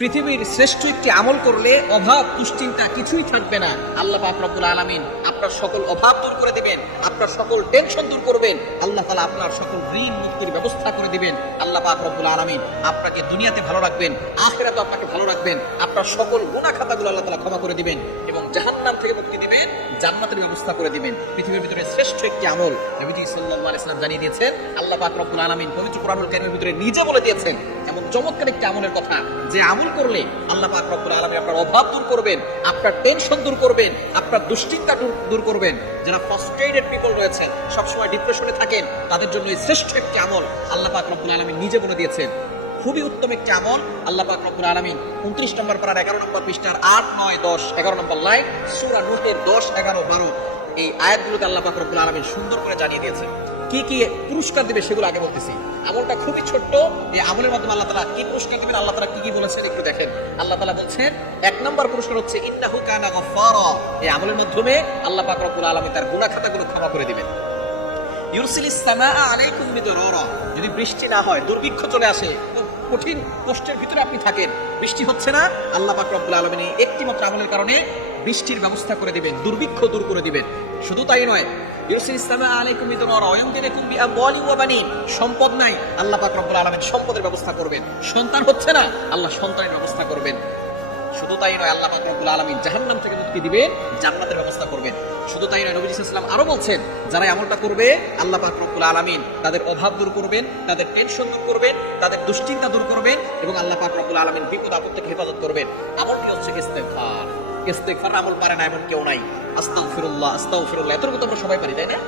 পৃথিবীর শ্রেষ্ঠ একটি আমল করলে অভাব দুশ্চিন্তা কিছুই থাকবে না। আল্লাহ পাক রব্বুল আলামিন আপনার সকল অভাব দূর করে দিবেন, আপনার সকল টেনশন দূর করবেন। আল্লাহ তাআলা আপনার সকল ঋণ মুক্তির ব্যবস্থা করে দিবেন। আল্লাহ পাক রব্বুল আলামিন আপনাকে দুনিয়াতে ভালো রাখবেন, আখিরাতে আপনাকে ভালো রাখবেন। আপনার সকল গুনাহ খাতাগুলো আল্লাহ তাআলা ক্ষমা করে দিবেন এবং জাহান্নাম থেকে মুক্তি দিবেন, জান্নাতের ব্যবস্থা করে দিবেন। পৃথিবীর ভিতরে শ্রেষ্ঠ একটি আমল নবীজি সাল্লাল্লাহু আলাইহি ওয়াসাল্লাম জানিয়ে দিয়েছেন। আল্লাহ পাক রব্বুল আলামিন পবিত্র কোরআনুল কারীমের ভিতরে নিজে বলে দিয়েছেন এমন চমৎকার একটি আমলের কথা, যে আমল করলে আল্লাহ পাক রব্বুল আলামিন আপনার অভাব দূর করবেন, আপনার টেনশন দূর করবেন, আপনার দুশ্চিন্তা দূর করবেন। যারা ফ্রাস্ট্রেটেড পিপল রয়েছেন, সবসময় ডিপ্রেশনে থাকেন, তাদের জন্য এই শ্রেষ্ঠ একটি আমল আল্লাহ পাক রব্বুল আলামিন নিজে বলে দিয়েছেন। খুবই উত্তম একটি আমল। আল্লাহ পাক রব্বুল আলামিন 29 নম্বর পারার 11 নম্বর পৃষ্ঠার 8, 9, 10, 11 নম্বর লাইন সূরা নূহের 10, 11, 12 এই আয়াতগুলোতে আল্লাহ পাক রব্বুল আলামিন সুন্দর করে জানিয়ে দিয়েছেন। কি কি পুরস্কার দিবে সেগুলো আগে বলতেছি। আমলটা খুবই ছোট্ট। এই আমলের মাধ্যমে আল্লাহ তাআলা কি পুরস্কার দিবেন, আল্লাহ তাআলা কি বলেছেন একটু দেখেন। আল্লাহ তাআলা বলছেন 1 নম্বর পুরস্কার হচ্ছে ইন্নাহু কানা গফফারা। এই আমলের মাধ্যমে আল্লাহ পাক রব্বুল আলামিন তার গুনাহ খাতাগুলো ক্ষমা করে দিবেন। ইউরসিলিস সামাআ আলাইকুম মিদরারা। যদি বৃষ্টি না হয়, দুর্ভিক্ষ চলে আসে, কঠিন কষ্টের ভিতরে আপনি থাকেন, বৃষ্টি হচ্ছে না, আল্লাহ পাক রব্বুল আলামিন একটি মাত্র আমলের কারণে বৃষ্টির ব্যবস্থা করে দিবেন, দুর্ভিক্ষ দূর করে দিবেন। শুধু তাই নয়, ইউরসিলিস সামাআ আলাইকুম মিদরারা ওয়া ইউমদিদুকুম বিআমওয়ালিন ওয়া বানিন। সম্পদ নাই, আল্লাহ পাক রব্বুল আলামিন সম্পদের ব্যবস্থা করবেন। সন্তান হচ্ছে না, আল্লাহ সন্তানের ব্যবস্থা করবেন। শুধু তাই নয়, আল্লাহ পাক রব্বুল আলামিন জাহান্নাম থেকে মুক্তি দিবেন, জান্নাতের ব্যবস্থা করবেন। শুধু তাই নয়, নবী সাল্লাল্লাহু আলাইহি ওয়াসাল্লাম আরো বলছেন, যারা আমলটা করবে আল্লাহ পাক রব্বুল আলামিন তাদের অভাব দূর করবেন, তাদের টেনশন দূর করবেন, তাদের দুশ্চিন্তা দূর করবেন এবং আল্লাহ পাক রব্বুল আলামিন বিপদ আপদ থেকে হেফাজত করবেন। আমলটি হচ্ছে ইস্তেগফার। ইস্তেগফার আমল পারে না এমন কেউ নাই। আস্তাগফিরুল্লাহ, আস্তাগফিরুল্লাহ, এতটুকু তো আমরা সবাই পারি, তাই না?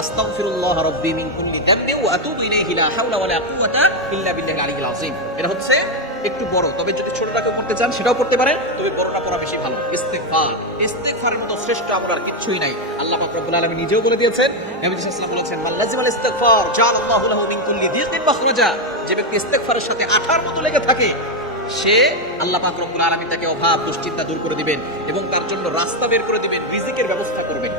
আস্তাগফিরুল্লাহ রাব্বি মিন কুল্লি যামবিন ওয়া আতুবু ইলাইহি লা হাওলা ওয়া লা কুওয়াতা ইল্লা বিল্লাহিল আলিয়্যিল আযীম। এটা হচ্ছে একটু বড়, তবে যদি ছোটটাকে পড়তে চান সেটাও পড়তে পারেন, তবে বড়টা পড়া বেশি ভালো। ইস্তেগফার, ইস্তেগফারের মতো শ্রেষ্ঠ আমল আর কিছুই নাই। আল্লাহ পাক রব্বুল আলামিন নিজেও বলে দিয়েছেন, নবী সাল্লাল্লাহু আলাইহি ওয়াসাল্লাম বলেছেন, মান লাজিমাল ইস্তিগফার জাআলাল্লাহু লাহু মিন কুল্লি যিকিন মাখরাজা। যে ব্যক্তি ইস্তেগফারের সাথে আঠার মতো লেগে থাকে, সে আল্লাহ পাক রব্বুল আলামিন তাকে অভাব দুশ্চিন্তা দূর করে দিবেন এবং তার জন্য রাস্তা বের করে দিবেন, রিজিকের ব্যবস্থা করবেন।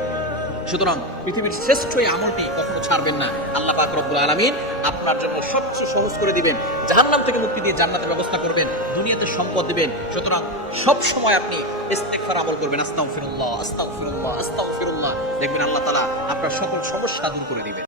সুতরাং পৃথিবীর শ্রেষ্ঠ এই আমলটি কখনো ছাড়বেন না। আল্লাহ পাক রব্বুল আলামিন আপনার জন্য সবচেয়ে সহজ করে দিবেন, জাহান্নাম থেকে মুক্তি দিয়ে জান্নাতের ব্যবস্থা করবেন, দুনিয়াতে সম্পদ দিবেন। সুতরাং সব সময় আপনি ইস্তেগফার আমল করবেন, আস্তাগফিরুল্লাহ, আস্তাগফিরুল্লাহ, আস্তাগফিরুল্লাহ। দেখবেন আল্লাহ তাআলা আপনার সকল সমস্যা দূর করে দিবেন।